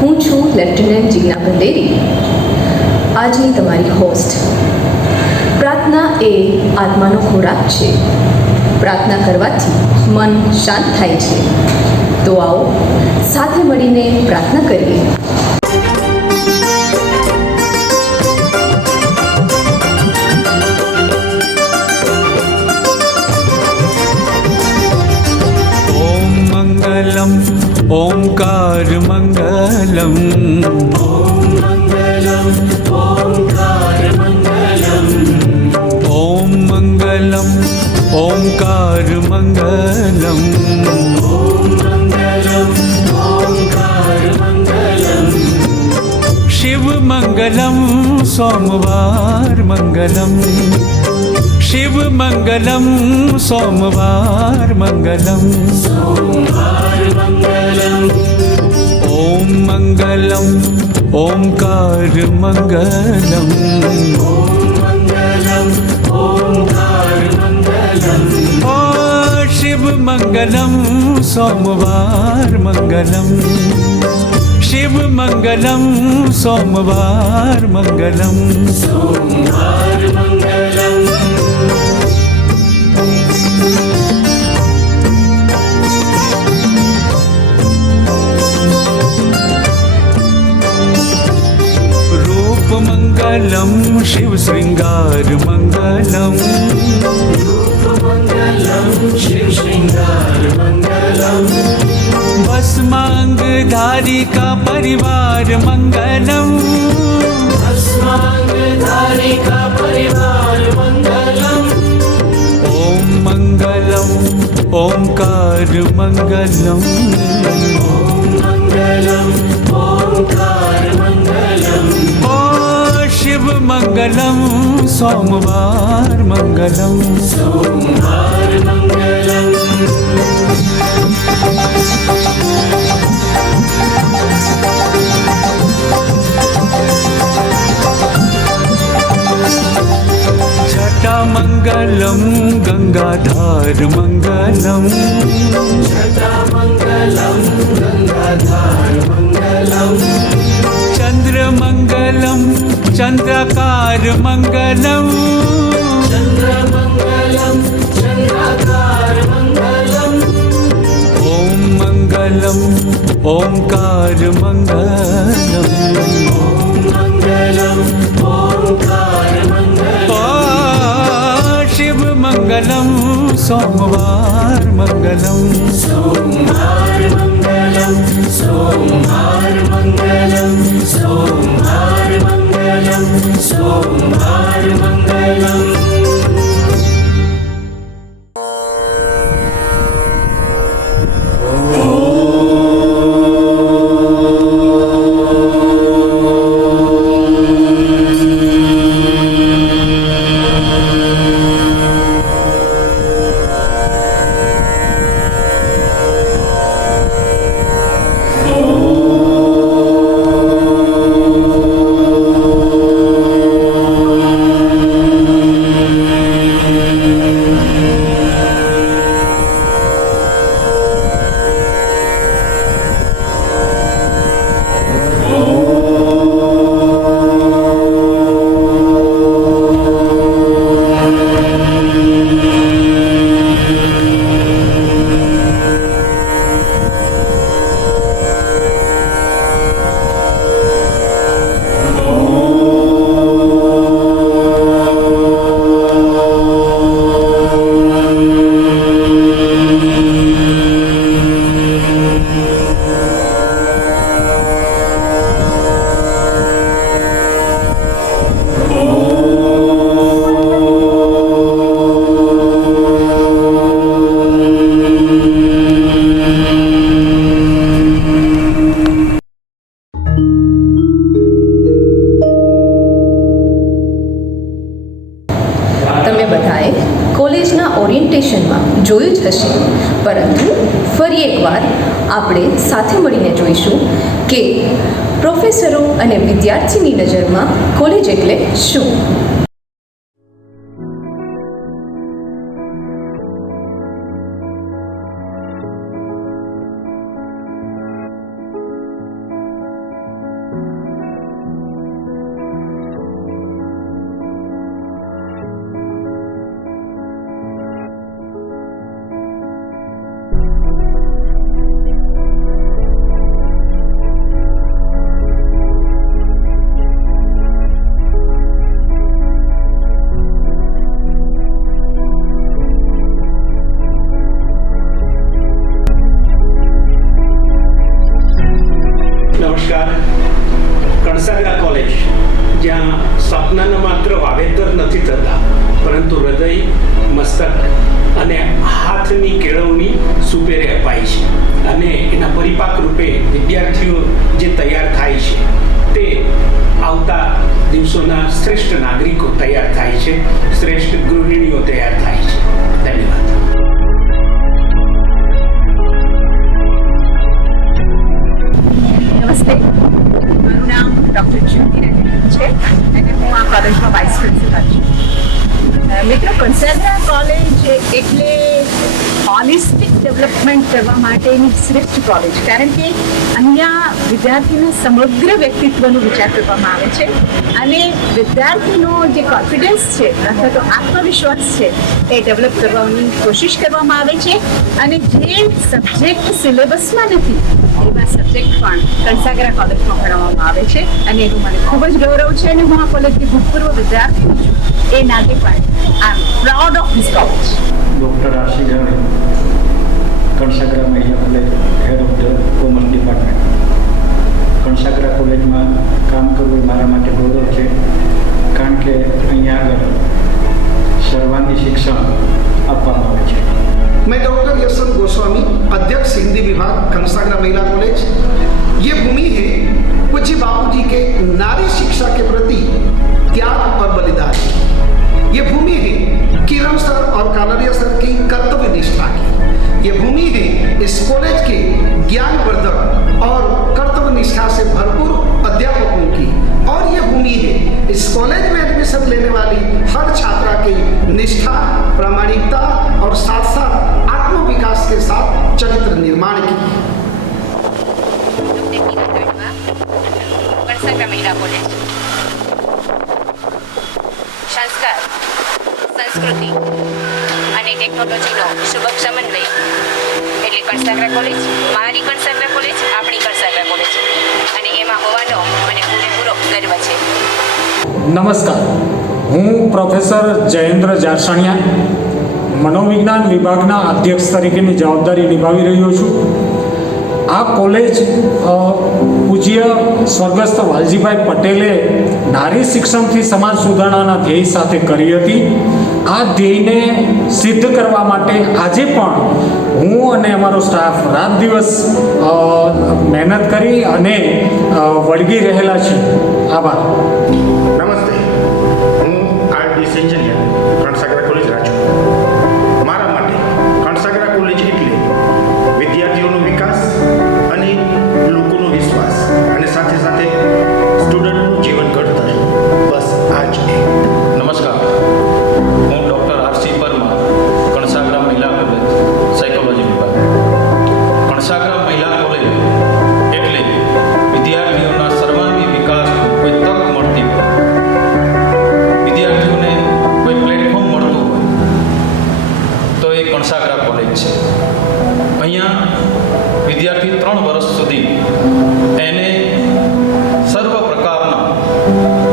હું છું લેફ્ટનન્ટ જીજ્ઞા ભંડેરી, આજની તમારી હોસ્ટ। પ્રાર્થના એ આત્માનો ખોરાક છે। પ્રાર્થના કરવાથી મન શાંત થાય છે। તો આવો સાથે મળીને પ્રાર્થના કરીએ। ओंकार मंगलम, ओम मंगलम ओंकार मंगलम, ओम मंगलम ओंकार मंगलम, ओम मंगलम ओंकार मंगलम। शिव मंगलम सोमवार मंगलम, शिव मंगलम सोमवार मंगलम, सोमवार मंगलम। ओम मंगलम ओंकार मंगलम, ओम मंगलम ओंकार मंगलम। ओ शिव मंगलम सोमवार मंगलम, शिव मंगलम सोमवार मंगलम, सोमवार मंगलम। मंगलम शिव श्रृंगार मंगलम, रूप मंगलम शिव श्रृंगार मंगलम, भस्मांगधारी का परिवार मंगलम, भस्मांगधारी का परिवार मंगलम। ओम मंगलम ओंकार मंगलम, ओम मंगलम ओंकार मंगलम। शिव मंगलम सोमवार मंगलम, सोमवार मंगलम। छठा मंगलम गंगाधार मंगलम, छठा मंगलम गंगाधार मंगलम, चंद्र मंगलम चंद्राकार मंगलम, चंद्र मंगलम चंद्राकार मंगलम। ओम मंगलम ओंकार मंगलम, ओम मंगलम ओंकार मंगलम। ओ शिव मंगलम सोमवार मंगलम, सोमवार मंगलम सोमवार मंगलम, सोमवार मंगलम सोमवार मंगलम। ઓરિએન્ટેશનમાં જોયું જ હશે, પરંતુ ફરી એકવાર આપણે સાથે મળીને જોઈશું કે પ્રોફેસરો અને વિદ્યાર્થીની નજરમાં કોલેજ એટલે શું। નમસ્કાર. કણસાગરા કોલેજ, જ્યાં સપનાના માત્ર વાવેતર નથી થતા, પરંતુ હૃદય, મસ્તક અને હાથની કેળવણી સુપેરે અપાય છે. અને એના પરિપાક રૂપે વિદ્યાર્થીઓ જે તૈયાર થાય છે તે આવતા દિવસોના શ્રેષ્ઠ નાગરિકો તૈયાર થાય છે, શ્રેષ્ઠ ગૃહિણીઓ તૈયાર થાય છે. ધન્યવાદ. નમસ્તે, મારું નામ ડૉક્ટર જ્યોતિ રજની છે અને હું આ કોલેજમાં વાઇસ પ્રિન્સિપાલ છું. મિત્રો, કણસાગરા કોલેજ એટલે હોલિસ્ટિક ડેવલપમેન્ટ કરવા માટેની શ્રેષ્ઠ કોલેજ, કારણ કે અહીંયા વિદ્યાર્થીના સમગ્ર વ્યક્તિત્વનો વિચાર કરવામાં આવે છે અને વિદ્યાર્થીનો જે કોન્ફિડન્સ છે અથવા તો આત્મવિશ્વાસ છે એ ડેવલપ કરવાની કોશિશ કરવામાં આવે છે. અને જે સબ્જેક્ટ સિલેબસમાં નથી એવા સબ્જેક્ટ પણ કણસાગરા કોલેજમાં ભણાવવામાં આવે છે અને એનું મને ખૂબ જ ગૌરવ છે. અને હું આ કોલેજની ભૂતપૂર્વ વિદ્યાર્થી છું એ નાતે પણ I am proud of this college. Doctor RC ગામે, કણસાગરા મહિલા college, head of the commerce department. Kansagara કોલેજમાં કામ કરવું એ મારા માટે ગૌરવ છે, કારણ કે અહીંયા આગળ સર્વાંગી શિક્ષણ આપવામાં આવે છે. मैं डॉक्टर यशवंत गोस्वामी, अध्यक्ष हिंदी विभाग कणसागरा महिला कॉलेज. ये भूमि है पूज्य बापू जी के नारी शिक्षा के प्रति त्याग और बलिदान. ये भूमि है किरण सर और कालरिया सर की कर्तव्य निष्ठा की. ये भूमि है इस कॉलेज के ज्ञानवर्धक और कर्तव्य निष्ठा से भरपूर अध्यापकों की. और ये भूमि है इस कॉलेज में एडमिशन लेने वाली हर छात्रा की निष्ठा, प्रामाणिकता और साथ साथ आत्म विकास के साथ चरित्र निर्माण की. કણસાગરા મહિલા કોલેજ સંસ્કાર, સંસ્કૃતિ અને ટેકનોલોજીનો શુભ સમન્વય એટલે કણસાગરા કોલેજ, મારી કણસાગરા કોલેજ, આપણી કણસાગરા કોલેજ, અને એમાં હોવાનો મને પૂરેપૂરો ગર્વ છે. નમસ્કાર, હું પ્રોફેસર જયેન્દ્ર જારસાણિયા મનોવિજ્ઞાન વિભાગના અધ્યક્ષ તરીકેની જવાબદારી નિભાવી રહ્યો છું. આ કોલેજ પૂજ્ય સ્વર્ગસ્થ વાલજીભાઈ પટેલે નારી શિક્ષણથી સમાજ સુધારણાના ધ્યેય સાથે કરી હતી. આ ધ્યેયને સિદ્ધ કરવા માટે આજે પણ હું અને અમારો સ્ટાફ રાત દિવસ મહેનત કરી અને વળગી રહેલા છે. આભાર. નમસ્તે, હું આર.ડી. સેંજલિયા, કણસાગરા કોલેજ રાજકોટ. મારા માટે કણસાગરા કોલેજ એટલે વિદ્યાર્થીઓનો વિકાસ અને લોકોનો વિશ્વાસ, અને સાથે સાથે સ્ટુડન્ટનું જીવન ઘડતર. બસ આ જ. નમસ્કાર, હું ડૉક્ટર આરસી પરમાર, કણસાગરા મહિલા કોલેજ, સાયકોલોજી વિભાગ. કણસાગરા મહિલા કોલેજ એટલે વિદ્યાર્થીઓના સર્વાંગી વિકાસનો કોઈ તક મળતી હોય, વિદ્યાર્થીઓને કોઈ પ્લેટફોર્મ મળતું હોય તો એ કણસાગરા કોલેજ છે. અહીંયા વિદ્યાર્થી 3 વર્ષ સુધી એને સર્વ પ્રકારના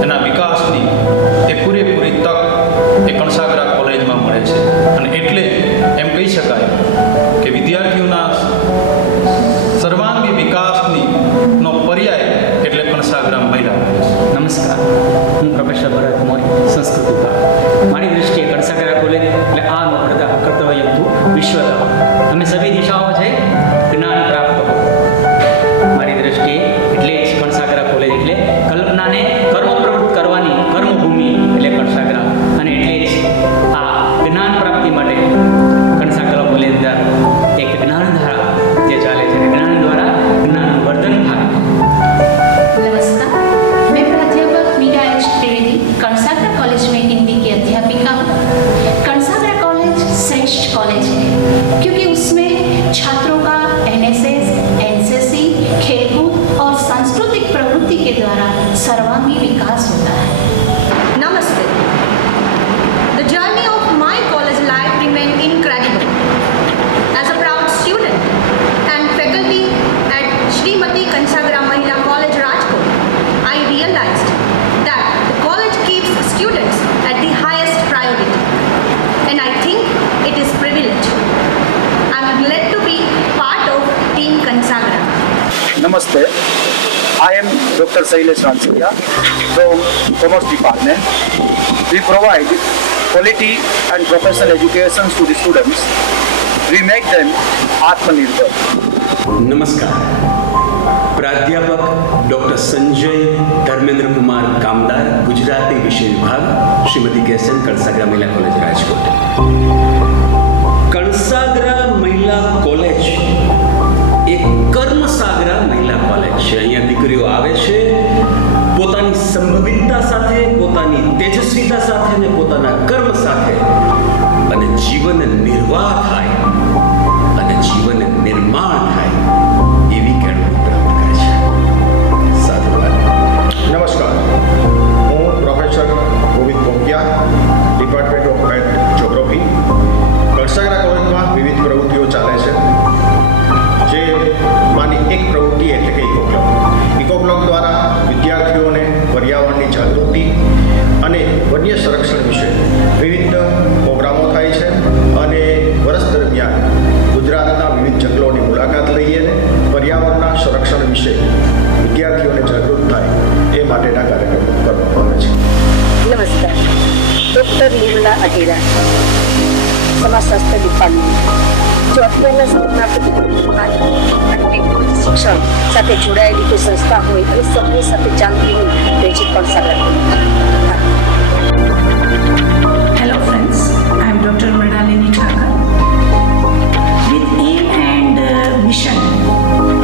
એના વિકાસની એ પૂરેપૂરી તક એ કણસાગરા કોલેજમાં મળે છે. અને એટલે એમ કહી શકાય કે વિદ્યાર્થીઓના સર્વાંગી વિકાસની નો પર્યાય એટલે કણસાગરા મહિલા કોલેજ. નમસ્કાર, હું પ્રોફેસર ભરત મોરી, સંસ્કૃત વિભાગ. મારી દૃષ્ટિએ કણસાગરા કોલેજ એટલે આ નો કર્તવ્યંતુ વિશ્વતા. અમે સભી દિશાઓ છે જ્ઞાન પ્રાપ્ત કરો. મારી દૃષ્ટિએ એટલે જ કણસાગરા કોલેજ એટલે કલ્પનાને કર્મપ્રવૃત્ત કરવાની કર્મભૂમિ એટલે કણસાગરા. અને એટલે જ આ જ્ઞાન પ્રાપ્તિ માટે કણસાગરા કોલેજ અંદર એક જ્ઞાનધારા જે ચાલે છે, જ્ઞાન દ્વારા જ્ઞાનનું વર્ધન થાય. नमस्कार, मैं प्राध्यापक मीरा एच त्रिवेदी, कणसागरा कॉलेज में हिंदी की अध्यापिका हूँ. कणसागरा कॉलेज श्रेष्ठ कॉलेज है क्योंकि उसमें छात्रों का एनएसएस, एनसीसी, खेलकूद और सांस्कृतिक प्रवृत्ति के द्वारा सर्वांगीण विकास होता है. Namaste. The journey of my college life remained incredible. As a proud student and faculty at Srimati Kansagra Mahila College, Rajkot, I realized that the college keeps students at the highest priority, and I think it is privilege. I'm glad to be part of Team Kansagra. નમસ્તે, I am Dr. Sailesh Ransiya from Commerce Department. We provide quality and professional education to the students. We make them Atmanirbhar. નમસ્કાર. પ્રાધ્યાપક doctor Sanjay Dharmendra Kumar કામદાર, ગુજરાતી વિષય વિભાગ, શ્રીમતી કેસન, કણસાગરા મહિલા college, Rajkot. Kansagara મહિલા college એ કર્મસાગરા મહિલા college છે. અહીંયા દીકરીઓ આવે છે પોતાની સંભવિતતા સાથે, પોતાની તેજસ્વીતા સાથે અને પોતાના કર્મ સાથે, અને જીવન નિર્વાહ થાય અને જીવન નિર્માણ થાય એવી કેળવણી પ્રાપ્ત કરે છે. સાધુવાદ. નમસ્કાર, હું professor Govind Ponkiya, department of math geography. Kansagara કોલેજમાં વિવિધ પ્રવૃત્તિઓ ચાલે છે, જેમાંની એક પ્રવૃત્તિ એટલે કે ઇકોક્લબ. ઇકોક્લબ દ્વારા વિદ્યાર્થીઓને પર્યાવરણની જાગૃતિ અને વન્ય સંરક્ષણ વિશે વિવિધ પ્રોગ્રામો થાય છે, અને વર્ષ દરમિયાન ગુજરાતના વિવિધ જંગલોની મુલાકાત લઈને પર્યાવરણના સંરક્ષણ વિશે વિદ્યાર્થીઓને જાગૃત થાય એ માટેના કાર્યક્રમો કરવામાં આવે છે. નમસ્કાર, ડૉક્ટર નિર્મલા અઢેરા, સમાજશાસ્ત્ર ડિપાર્ટમેન્ટ. જો અત્યારના સમયમાં શિક્ષણ સાથે જોડાયેલી કોઈ સંસ્થા હોય અને સૌની સાથે ચાલતી હોય તો એ છે Kansagara college. Hello friends, I am Dr. Mridalini Thakur. With aim and mission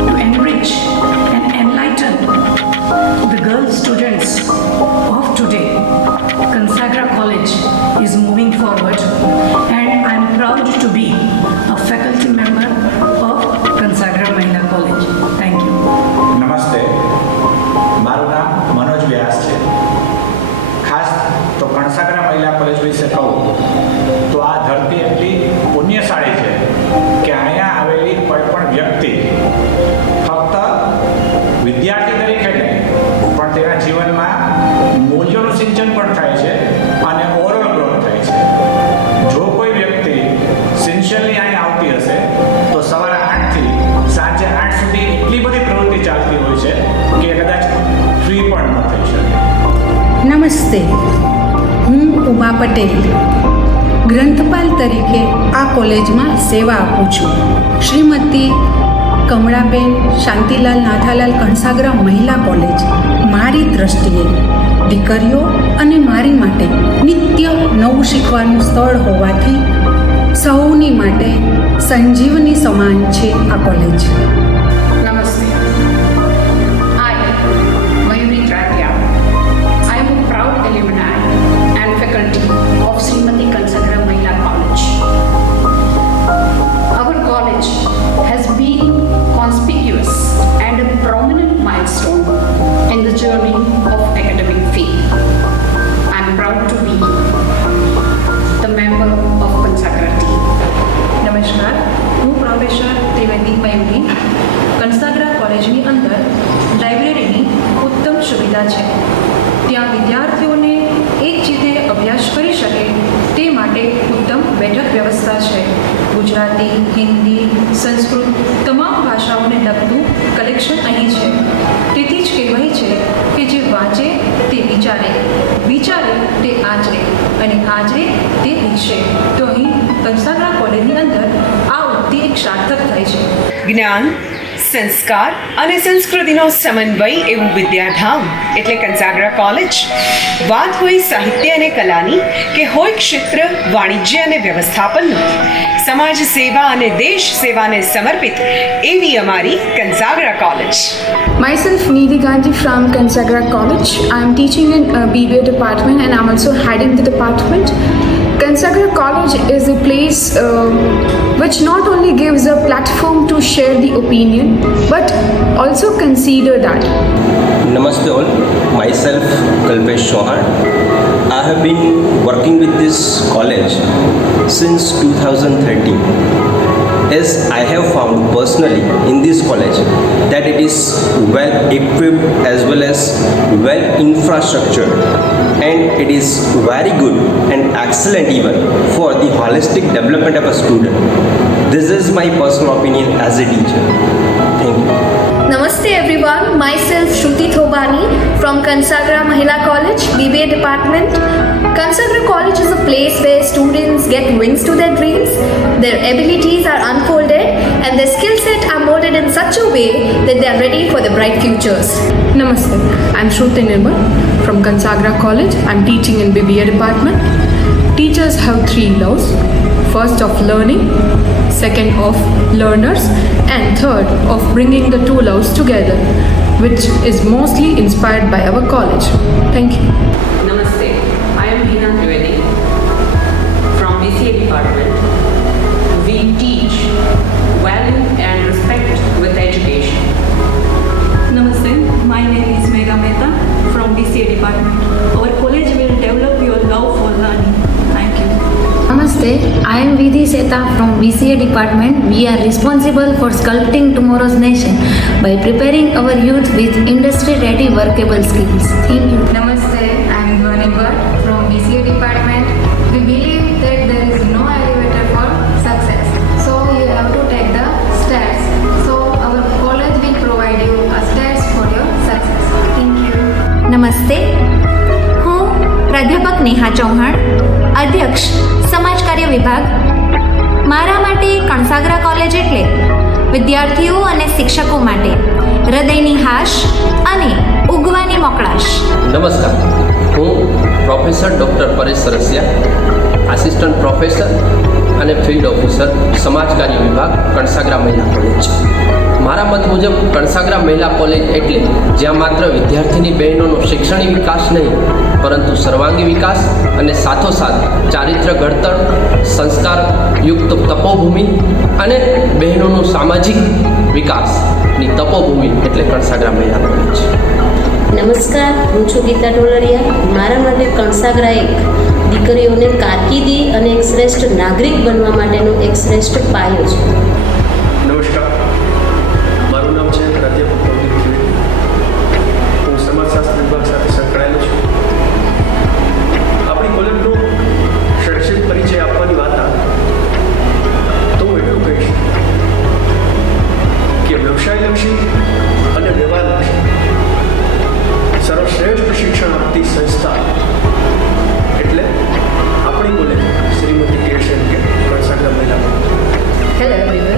to enrich and enlighten the girl students of today, Kansagra College is moving forward, and I am proud to be a faculty member of Kansagra Mahila College. Thank you. નમસ્તે, મારું નામ મનોજ વ્યાસ છે. ખાસ તો કણસાગરા મહિલા college વિશે કહું તો આ ધરતી એટલી પુણ્યશાળી છે કે અહીંયા આવેલી કોઈ પણ વ્યક્તિ ફક્ત વિદ્યાર્થી તરીકે નહીં પણ તેના જીવનમાં મૂલ્યોનું સિંચન પણ થાય છે અને ઓવરઓલ ગ્રોથ થાય છે. જો કોઈ વ્યક્તિ સિન્સિયરલી અહીંયા આવતી હશે તો સવારે 8થી સાંજે 8 સુધી એટલી બધી પ્રવૃત્તિ ચાલતી હોય છે કે કદાચ ફ્રી પણ ન થઈ શકે. નમસ્તે, હું ઉમા પટેલ ગ્રંથપાલ તરીકે આ કોલેજમાં સેવા આપું છું. શ્રીમતી કમળાબેન શાંતિલાલ નાથાલાલ કણસાગરા મહિલા કોલેજ મારી દ્રષ્ટિએ દીકરીઓ અને મારી માટે નિત્ય નવું શીખવાનું સ્થળ હોવાથી સૌની માટે સંજીવની સમાન છે આ college. Namaste. I, Mayuri Tratia, I am a proud alumni and faculty of Srimati Kansagra Mahila College. Our college has been conspicuous and a prominent milestone in the journey of academic field. I am proud to be the member of Kansagra team. નમસ્કાર, હું professor Trivedi Mayuri. Kansagara કોલેજની અંદર લાઇબ્રેરીની ઉત્તમ સુવિધા છે. ત્યાં વિદ્યાર્થીઓને એક ચીતે અભ્યાસ કરી શકે તે માટે ઉત્તમ બેઠક વ્યવસ્થા છે. ગુજરાતી, હિન્દી, સંસ્કૃત તમામ ભાષાઓને લગતું કલેક્શન અહીં છે. તેથી જ કહેવાય છે કે જે વાંચે તે વિચારે, વિચારે તે આચરે અને આચરે તે ઈચ્છે. તો અહીં કણસાગરા કોલેજની અંદર આ ઉક્તિ એક સાર્થક થાય છે. જ્ઞાન, સંસ્કાર અને સંસ્કૃતિનો સમન્વય એવું વિદ્યાધામ એટલે કંસાગરા કોલેજ. વાત હોય સાહિત્ય અને કલાની કે હોય ક્ષેત્ર વાણિજ્ય અને વ્યવસ્થાપનનું, સમાજ સેવા અને દેશ સેવાને સમર્પિત એવી અમારી Kansagara college. Myself Nidhi Gandhi from Kansagra College. I am teaching in BBA department and I am also heading the department. Kansagra College is a place which not only gives a platform to share the opinion but also consider that. Namaste all, myself Kalpesh Chauhan. I have been working with this college since 2013. As I have found personally in this college that it is well equipped as well as well infrastructured, and it is very good and excellent even for the holistic development of a student. This is my personal opinion as a teacher. Thank you. Namaste everyone, myself Shruti Thobani from Kansagra Mahila College, BBA Department. Kansagra College is a place where students get wings to their dreams, their abilities are unfolded, and their skill set are molded in such a way that they are ready for the bright futures. Namaste, I'm Shruti Nirmal from Kansagra College. I'm teaching in BBA Department. Teachers have 3 loves. First of learning, second of learners, and third of bringing the 2 loves together, which is mostly inspired by our college. Thank you. Namaste, I am Hina Trivedi from BCA department. We teach value and respect with education. Namaste, my name is Megha Mehta from BCA department. Our college will develop your love for learning. Thank you. Namaste, I am Vidhi Seta from BCA department. We are responsible for sculpting tomorrow's nation by preparing our youth with industry-ready workable skills. Thank you. Namaste, I am Dhwani Bhatt from BCA department. We believe that there is no elevator for success. So you have to take the stairs. So our college will provide you a stairs for your success. Thank you. નમસ્તે, હું પ્રાધ્યાપક નેહા ચૌહાણ, અધ્યક્ષ સમાજ કાર્ય વિભાગ. મારા માટે Kansagara college એટલે વિદ્યાર્થીઓ અને શિક્ષકો માટે હૃદયની હાશ અને ઉગવાની મોકળાશ. નમસ્કાર, હું professor doctor Paresh Sarasiya, assistant professor અને ફિલ્ડ ઓફિસર સમાજ કાર્ય વિભાગ કણસાગરા મહિલા કોલેજ. મારા મત મુજબ કણસાગરા મહિલા કોલેજ એટલે જ્યાં માત્ર વિદ્યાર્થીની બહેનોનો શૈક્ષણિક વિકાસ નહીં પરંતુ સર્વાંગી વિકાસ અને સાથોસાથ ચારિત્ર્ય ઘડતર, સંસ્કારયુક્ત તપોભૂમિ અને બહેનોનું સામાજિક વિકાસની તપોભૂમિ એટલે કણસાગરા મહિલા કોલેજ. નમસ્કાર, હું છું ગીતા ડોલરિયા. મારા માટે કણસાગરા એક દીકરીઓને કારકિર્દી અને એક શ્રેષ્ઠ નાગરિક બનવા માટેનો એક શ્રેષ્ઠ પાયો છે. નમસ્કાર, મારું નામ છે પ્રાધ્યાપક પ્રદીપ ત્રિવેદી. હું સમાજશાસ્ત્ર વિભાગ સાથે સંકળાયેલો છું. આપણી કોલેજનો શૈક્ષણિક પરિચય આપવાની વાત આવે તો હું એટલું કહીશ કે વ્યવસાયલક્ષી અને વ્યવહારલક્ષી સર્વશ્રેષ્ઠ શિક્ષણ આપતી સંસ્થા એટલે આપણી કોલેજ શ્રીમતી કેશ એમ કે કણસાગરા મહિલા કોલેજ. Hello everyone.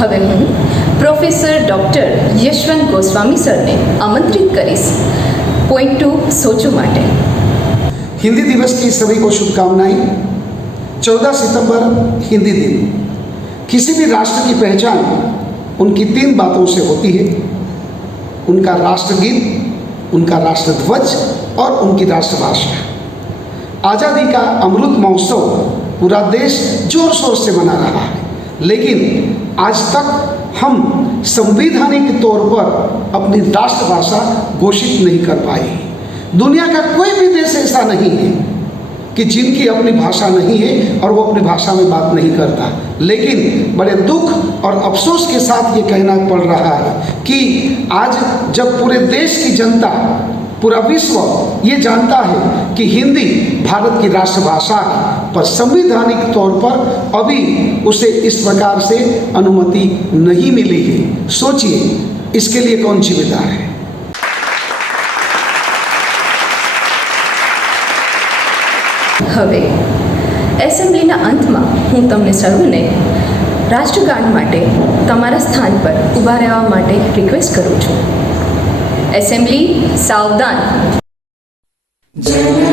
હવે હું પ્રોફેસર ડૉક્ટર યશવંત ગોસ્વામી સરને આમંત્રિત કરીશ पॉइंट 2 सोचो माटे। हिंदी दिवस की सभी को शुभकामनाएं। 14 सितंबर हिंदी दिन। किसी भी राष्ट्र की पहचान उनकी 3 बातों से होती है: उनका राष्ट्रगीत, उनका राष्ट्रध्वज और उनकी राष्ट्रभाषा। आज़ादी का अमृत महोत्सव पूरा देश जोर शोर से मना रहा है, लेकिन आज तक हम संवैधानिक तौर पर अपनी राष्ट्रभाषा घोषित नहीं कर पाए। दुनिया का कोई भी देश ऐसा नहीं है कि जिनकी अपनी भाषा नहीं है और वो अपनी भाषा में बात नहीं करता। लेकिन बड़े दुख और अफसोस के साथ ये कहना पड़ रहा है कि आज जब पूरे देश की जनता, पूरा विश्व ये जानता है कि हिंदी भारत की राष्ट्रभाषा है, पर संवैधानिक तौर पर अभी उसे इस प्रकार से अनुमति नहीं मिली है। सोचिए, इसके लिए कौन जिम्मेदार है? હવે એસેમ્બલીના અંતમાં હું તમને સર્વને રાષ્ટ્રગાન માટે તમારા સ્થાન પર ઊભા રહેવા માટે રિક્વેસ્ટ કરું છું। એસેમ્બલી સાવધાન। जय